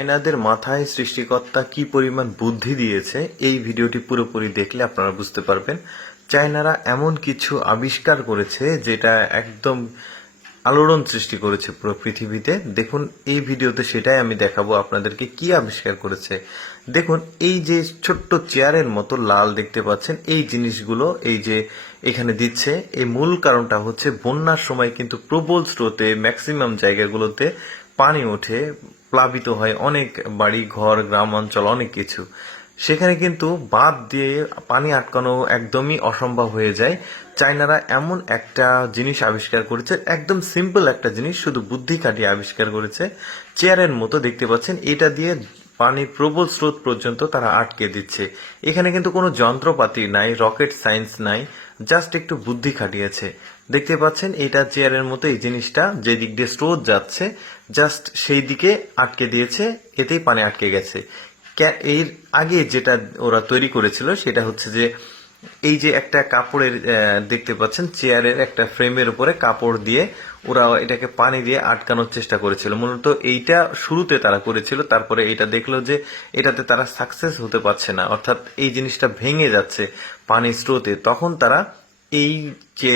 চায়নাদের মাথায় সৃষ্টিকর্তা কি পরিমাণ বুদ্ধি দিয়েছে, এই ভিডিওটি পুরোপুরি দেখলে আপনারা বুঝতে পারবেন। চায়নারা এমন কিছু আবিষ্কার করেছে যেটা একদম আলোড়ন সৃষ্টি করেছে পুরো পৃথিবীতে। দেখুন, এই ভিডিওতে সেটাই আমি দেখাবো আপনাদেরকে কি আবিষ্কার করেছে। দেখুন, এই যে ছোট্ট চেয়ারের মতো লাল দেখতে পাচ্ছেন, এই জিনিসগুলো এই যে এখানে দিচ্ছে। এই মূল কারণটা হচ্ছে, বন্যার সময় কিন্তু প্রবল স্রোতে ম্যাক্সিমাম জায়গাগুলোতে পানি ওঠে। প্লাবিত হয়, অনেক বাড়ি, ঘর, গ্রাম, অঞ্চল, অনেক কিছু। সেখানে কিন্তু বাঁধ দিয়ে পানি আটকানো একদমই অসম্ভব হয়ে যায়। চাইনারা এমন একটা জিনিস আবিষ্কার করেছে, একদম সিম্পল একটা জিনিস, শুধু বুদ্ধি কাটিয়ে আবিষ্কার করেছে। চেয়ারের মতো দেখতে পাচ্ছেন, এটা দিয়ে পানির প্রবল স্রোত পর্যন্ত তারা আটকে দিচ্ছে। এখানে কিন্তু কোনো যন্ত্রপাতি নাই, রকেট সায়েন্স নাই, জাস্ট একটু বুদ্ধি খাটিয়েছে। দেখতে পাচ্ছেন এটা চেয়ারের মতো এই জিনিসটা যে দিক দিয়ে স্রোত যাচ্ছে, জাস্ট সেই দিকে আটকে দিয়েছে, এতেই পানি আটকে গেছে। এর আগে যেটা ওরা তৈরি করেছিল, সেটা হচ্ছে যে এই যে একটা কাপড়ের দেখতে পাচ্ছেন, চেয়ারের একটা ফ্রেমের উপরে কাপড় দিয়ে ওরা এটাকে পানি দিয়ে আটকানোর চেষ্টা করেছিল। মূলত এইটা শুরুতে তারা করেছিল, তারপরে এটা দেখল যে এটাতে তারা সাকসেস হতে পারছে না। অর্থাৎ এই জিনিসটা ভেঙে যাচ্ছে পানির স্রোতে। তখন তারা এই যে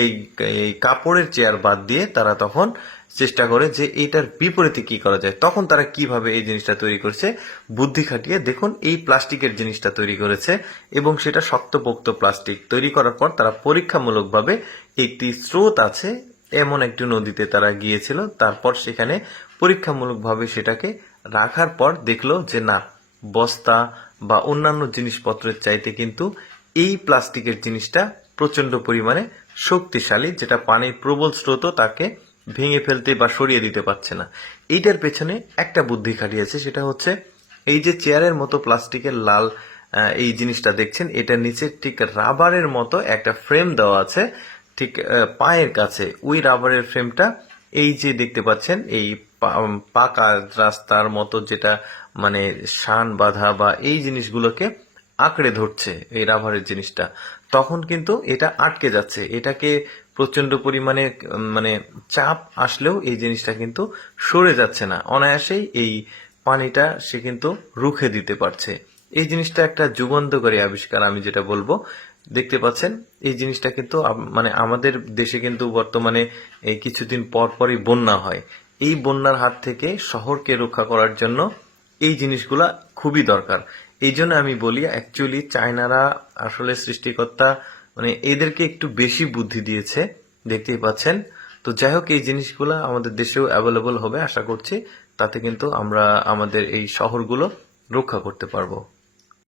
কাপড়ের চেয়ার বাদ দিয়ে তারা তখন চেষ্টা করে যে এটার বিপরীতে কি করা যায়। তখন তারা কীভাবে এই জিনিসটা তৈরি করছে, বুদ্ধি খাটিয়ে দেখুন এই প্লাস্টিকের জিনিসটা তৈরি করেছে এবং সেটা শক্তপোক্ত প্লাস্টিক তৈরি করার পর তারা পরীক্ষামূলকভাবে একটি স্রোত আছে, এমন একটি নদীতে তারা গিয়েছিল, তারপর সেখানে পরীক্ষামূলকভাবে সেটাকে রাখার পর দেখল যে না, বস্তা বা অন্যান্য জিনিসপত্রের চাইতে কিন্তু এই প্লাস্টিকের জিনিসটা প্রচণ্ড পরিমাণে শক্তিশালী, যেটা পানির প্রবল স্রোত তাকে ভেঙে ফেলতে বা সরিয়ে দিতে পারছে না। এইটার পেছনে একটা বুদ্ধি খাটিয়েছে, সেটা হচ্ছে এই যে চেয়ারের মতো প্লাস্টিকের লাল এই জিনিসটা দেখছেন, এটার নিচে ঠিক রাবারের মতো একটা ফ্রেম দেওয়া আছে, ঠিক পায়ের কাছে। ওই রাবারের ফ্রেমটা এই যে দেখতে পাচ্ছেন, এই পাকা রাস্তার মতো যেটা মানে শান বাঁধা বা এই জিনিসগুলোকে আঁকড়ে ধরছে এই রাভারের জিনিসটা। তখন কিন্তু এটা আটকে যাচ্ছে। এটাকে প্রচণ্ড পরিমাণে মানে চাপ আসলেও এই জিনিসটা কিন্তু সরে যাচ্ছে না। অনায়াসেই এই পানিটা সে কিন্তু রুখে দিতে পারছে। এই জিনিসটা একটা যুগান্তকারী আবিষ্কার, আমি যেটা বলব। দেখতে পাচ্ছেন, এই জিনিসটা কিন্তু মানে আমাদের দেশে কিন্তু বর্তমানে এই কিছুদিন পর পরই বন্যা হয়। এই বন্যার হাত থেকে শহরকে রক্ষা করার জন্য এই জিনিসগুলা খুবই দরকার। এই জন্য আমি বলি অ্যাকচুয়ালি চায়নারা আসলে সৃষ্টিকর্তা মানে এদেরকে একটু বেশি বুদ্ধি দিয়েছে, দেখতেই পাচ্ছেন। তো যাই হোক, এই জিনিসগুলো আমাদের দেশেও অ্যাভেলেবল হবে, আশা করছি। তাতে কিন্তু আমরা আমাদের এই শহরগুলো রক্ষা করতে পারব।